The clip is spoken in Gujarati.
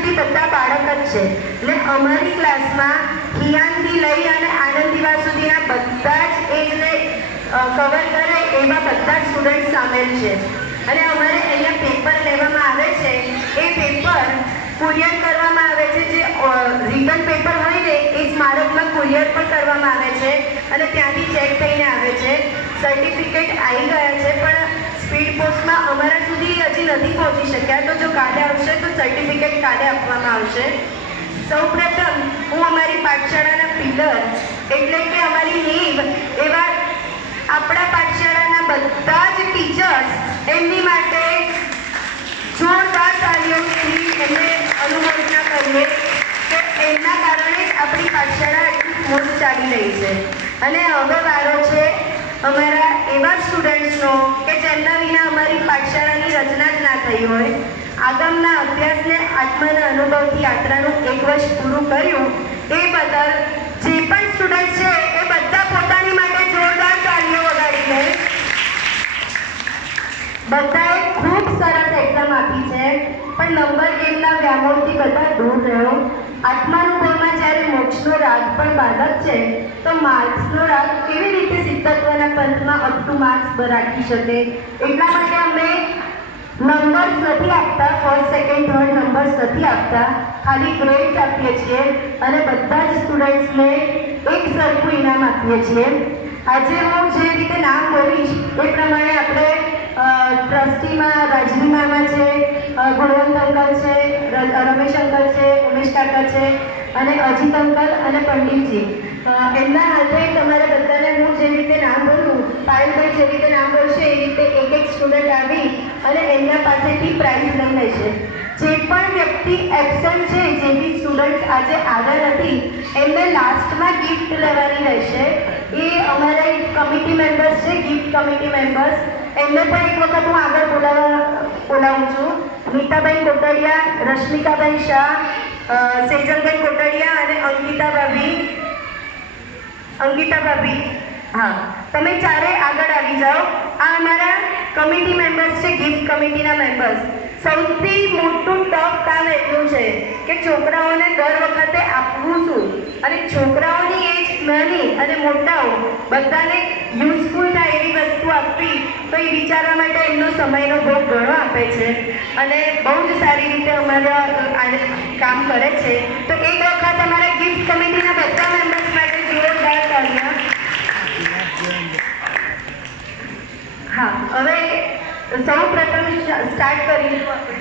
સુધી બધા બાળક જ છે. એટલે અમારી ક્લાસમાં હિયાનથી લઈ અને આનંદીવા સુધીના બધા જ એજને કવર કરે એવા બધા સ્ટુડન્ટ સામેલ છે. અને અમારે અહીંયા પેપર લેવામાં આવે છે, એ પેપર કુરિયર કરવામાં આવે છે. જે રિટર્ન પેપર હોય ને એ સ્મારકમાં કુરિયર પણ કરવામાં આવે છે અને ત્યાંથી ચેક થઈને આવે છે. સર્ટિફિકેટ આવી ગયા છે પણ સ્પીડ પોસ્ટમાં અમારા સુધી હજી નથી પહોંચી શક્યા. તો જો કાલે આવશે તો સર્ટિફિકેટ કાલે આપવામાં આવશે. સૌપ્રથમ હું અમારી પાઠશાળાના પિલર એટલે કે અમારી નીંવ એવા આપણા પાઠશાળાના બધા જ ટીચર્સ એમની માટે જોરદાર તાળીઓથી એમને અનુમોદના કરીએ કે એમના કારણે જ આપણી પાઠશાળા એટલી સ્મૂથ ચાલી રહી છે. અને હવે વારો છે અમારા એવા સ્ટુડન્ટ્સનો કે જેમના વિના અમારી પાઠશાળાની રચના જ ના થઈ હોય. આગમના અભ્યાસને આત્માના અનુભવથી યાત્રાનું 1 વર્ષ પૂરું કર્યું એ બદલ જે પણ સ્ટુડન્ટ છે એ બધા પોતાની માટે જોરદાર તાળીઓ વગાડી લે. બધાએ ખૂબ સરસ એક્ઝામ આપી છે પણ નંબર ગેમના વ્યામોહથી બધા દૂર રહ્યો. આત્માનુભવમાં જ્યારે મોક્ષનો રાગ પણ બાધક છે તો માર્ક્સનો રાગ કેવી રીતે સિદ્ધત્વના પંથમાં અપ ટુ માર્ક્સ રાખી શકે. એટલા માટે અમે નંબર્સ નથી આપતા, ફર્સ્ટ સેકન્ડ થર્ડ નંબર્સ નથી આપતા, ખાલી ગ્રેડ્સ આપીએ છીએ અને બધા જ સ્ટુડન્ટ્સને એક સરખું ઇનામ આપીએ છીએ. આજે હું જે રીતે નામ બોલીશ એ પ્રમાણે આપણે ટ્રસ્ટીમાં રાજવી મામા છે, ગુણવંત અંકલ છે, રમેશ અંકલ છે, ઉમેશ કાકા છે અને અજીત અંકલ અને પંડિતજી, એમના હાથે તમારે બધાને હું જે રીતે નામ બોલું, પાયલભાઈ જે રીતે નામ બોલશે એ રીતે એક એક સ્ટુડન્ટ આવી અને એમના પાસેથી પ્રાઇઝ લઈ લેશે. જે પણ વ્યક્તિ એબસન્ટ છે, જે બી સ્ટુડન્ટ આજે આગળ નથી, એમને લાસ્ટમાં ગિફ્ટ લેવાની રહેશે. એ અમારા કમિટી મેમ્બર્સ છે, ગિફ્ટ કમિટી મેમ્બર્સ, એમને પણ એક વખત હું આગળ બોલાવું છું. નીતાબેન કોટડિયા, રશ્મિકાબેન શાહ, સેજલબેન કોટડિયા અને અંકિતા ભાભી. હા, તમે ચારે આગળ આવી જાઓ. આ અમારા કમિટી મેમ્બર્સ છે, ગિફ્ટ કમિટીના મેમ્બર્સ. સૌથી મોટું ટફ કામ એટલું છે કે છોકરાઓને દર વખતે આપવું શું, અને છોકરાઓની એજ નાની અને મોટાઓ બધાને યુઝફુલ થાય એવી વસ્તુ આપવી, તો એ વિચારવા માટે એમનો સમયનો ભોગ ઘણો આપે છે અને બહુ જ સારી રીતે અમારા કામ કરે છે. તો એક વખત અમારા ગિફ્ટ કમિટીના બધા મેમ્બર્સ માટે જોરદાર તાળીઓ. હા, હવે સૌ પ્રથમ સ્ટાર્ટ કરીશું આપણે.